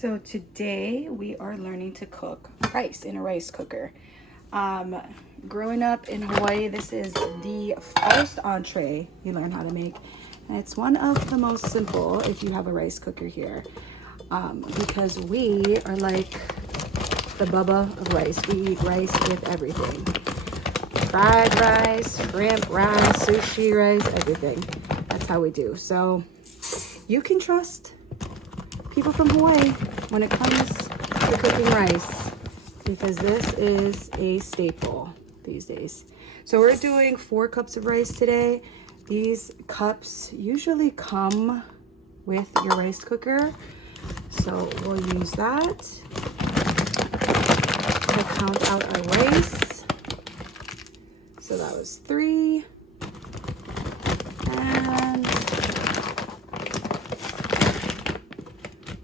So today we are learning to cook rice in a rice cooker. Growing up in Hawaii, this is the first entree you learn how to make. And it's one of the most simple if you have a rice cooker here. Because we are like the Bubba of rice. We eat rice with everything. Fried rice, shrimp rice, sushi rice, everything. That's how we do. So you can trust people from Hawaii when it comes to cooking rice, because this is a staple these days. So we're doing 4 cups of rice today. These cups usually come with your rice cooker, so we'll use that to count out our rice. So that was 3 and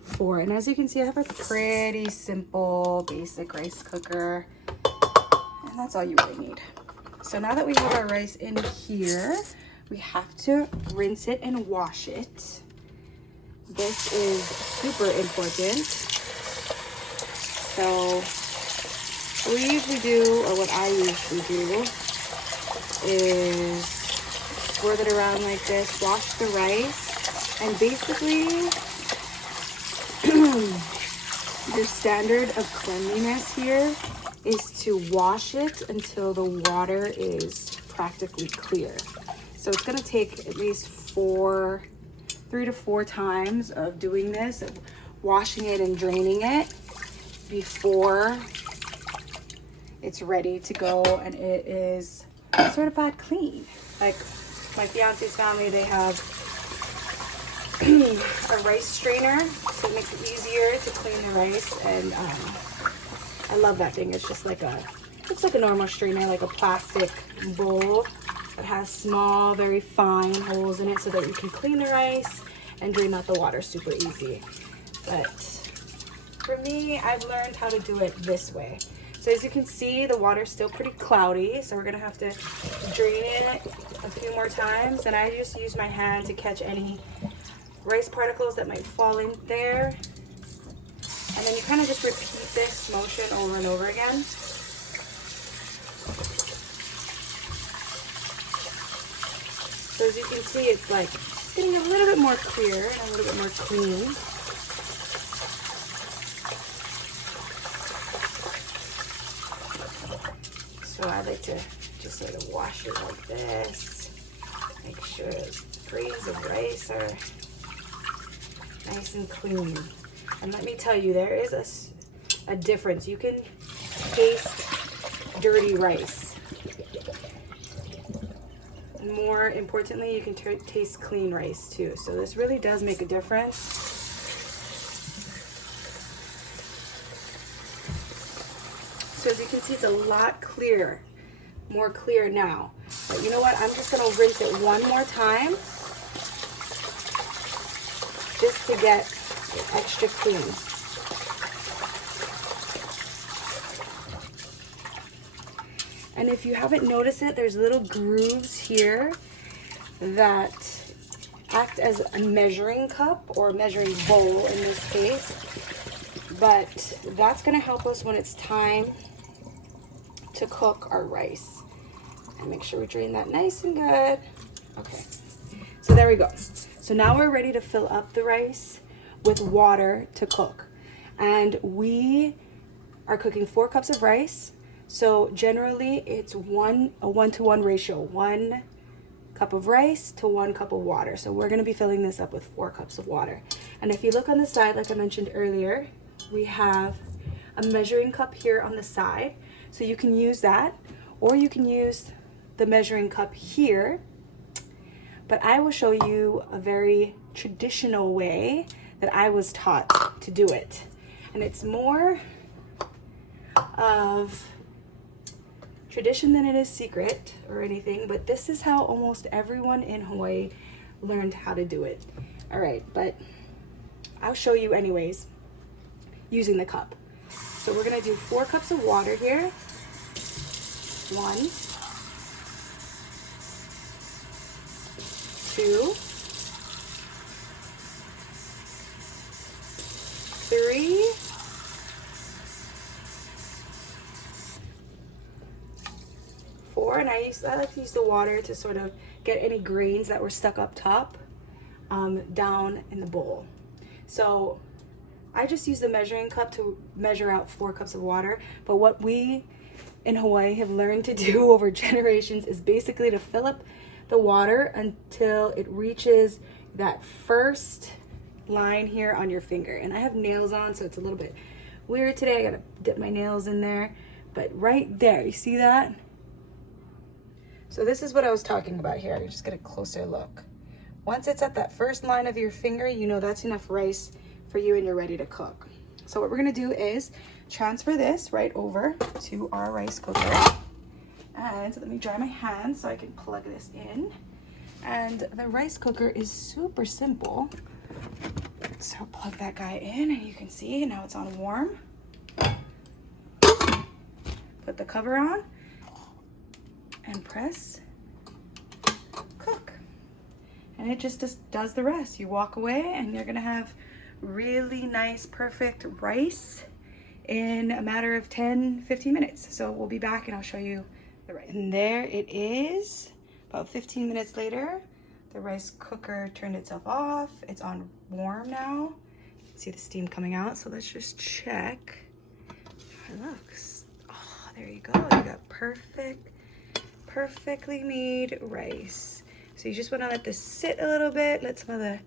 4. And as you can see, I have a pretty simple basic rice cooker, and that's all you really need. So now that we have our rice in here, we have to rinse it and wash it. This is super important. So what we usually do, or what I usually do, is swirl it around like this, wash the rice, and basically your standard of cleanliness here is to wash it until the water is practically clear. So it's going to take at least 3 to 4 times of doing this, of washing it and draining it before it's ready to go and it is certified clean. Like my fiance's family, they have a rice strainer, so it makes it easier to clean the rice, and I love that thing. It's just like looks like a normal strainer, like a plastic bowl that has small, very fine holes in it so that you can clean the rice and drain out the water super easy. But for me, I've learned how to do it this way. So as you can see, the water's still pretty cloudy, so we're gonna have to drain it a few more times, and I just use my hand to catch any rice particles that might fall in there. And then you kind of just repeat this motion over and over again. So as you can see, it's like getting a little bit more clear and a little bit more clean. So I like to just sort of wash it like this. Make sure grains of rice are nice and clean. And let me tell you, there is a difference. You can taste dirty rice. And more importantly, you can taste clean rice too. So this really does make a difference. So as you can see, it's a lot clearer, more clear now. But you know what? I'm just gonna rinse it one more time just to get it extra clean. And if you haven't noticed it, there's little grooves here that act as a measuring cup or a measuring bowl in this case. But that's gonna help us when it's time to cook our rice. And make sure we drain that nice and good. Okay, so there we go. So now we're ready to fill up the rice with water to cook. And we are cooking 4 cups of rice. So generally it's a 1-to-1 ratio, 1 cup of rice to 1 cup of water. So we're gonna be filling this up with 4 cups of water. And if you look on the side, like I mentioned earlier, we have a measuring cup here on the side. So you can use that, or you can use the measuring cup here. But I will show you a very traditional way that I was taught to do it. And it's more of tradition than it is secret or anything, but this is how almost everyone in Hawaii learned how to do it. All right, but I'll show you anyways using the cup. So we're gonna do 4 cups of water here. 1, 2, 3. And I like to use the water to sort of get any grains that were stuck up top down in the bowl. So I just use the measuring cup to measure out 4 cups of water. But what we in Hawaii have learned to do over generations is basically to fill up the water until it reaches that first line here on your finger. And I have nails on, so it's a little bit weird today. I gotta dip my nails in there. But right there, you see that? So this is what I was talking about here. You just get a closer look. Once it's at that first line of your finger, you know that's enough rice for you and you're ready to cook. So what we're gonna do is transfer this right over to our rice cooker. And let me dry my hands so I can plug this in. And the rice cooker is super simple. So plug that guy in and you can see now it's on warm. Put the cover on and press, cook. And it just does the rest. You walk away and you're gonna have really nice, perfect rice in a matter of 10-15 minutes. So we'll be back and I'll show you the rice. And there it is. About 15 minutes later, the rice cooker turned itself off. It's on warm now. You can see the steam coming out. So let's just check how it looks. Oh, there you go. You got perfectly made rice. So you just want to let this sit a little bit, let some of the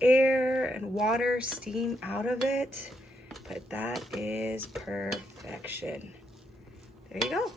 air and water steam out of it. But that is perfection. There you go.